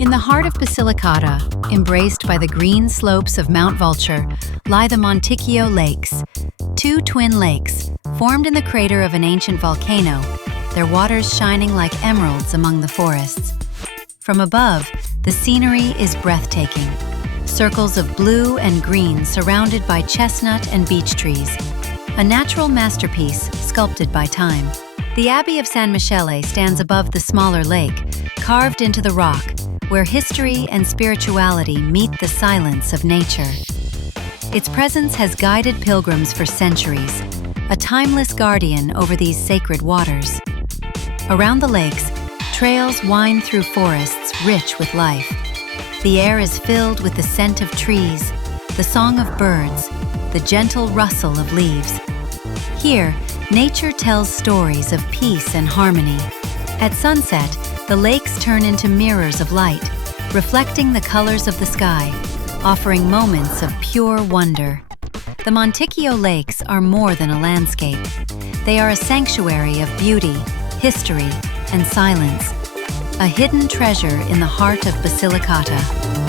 In the heart of Basilicata, embraced by the green slopes of Mount Vulture, lie the Monticchio Lakes, two twin lakes formed in the crater of an ancient volcano, their waters shining like emeralds among the forests. From above, the scenery is breathtaking. Circles of blue and green surrounded by chestnut and beech trees, a natural masterpiece sculpted by time. The Abbey of San Michele stands above the smaller lake, carved into the rock, where history and spirituality meet the silence of nature. Its presence has guided pilgrims for centuries, a timeless guardian over these sacred waters. Around the lakes, trails wind through forests rich with life. The air is filled with the scent of trees, the song of birds, the gentle rustle of leaves. Here, nature tells stories of peace and harmony. At sunset, the lakes turn into mirrors of light, reflecting the colors of the sky, offering moments of pure wonder. The Monticchio Lakes are more than a landscape. They are a sanctuary of beauty, history, and silence, a hidden treasure in the heart of Basilicata.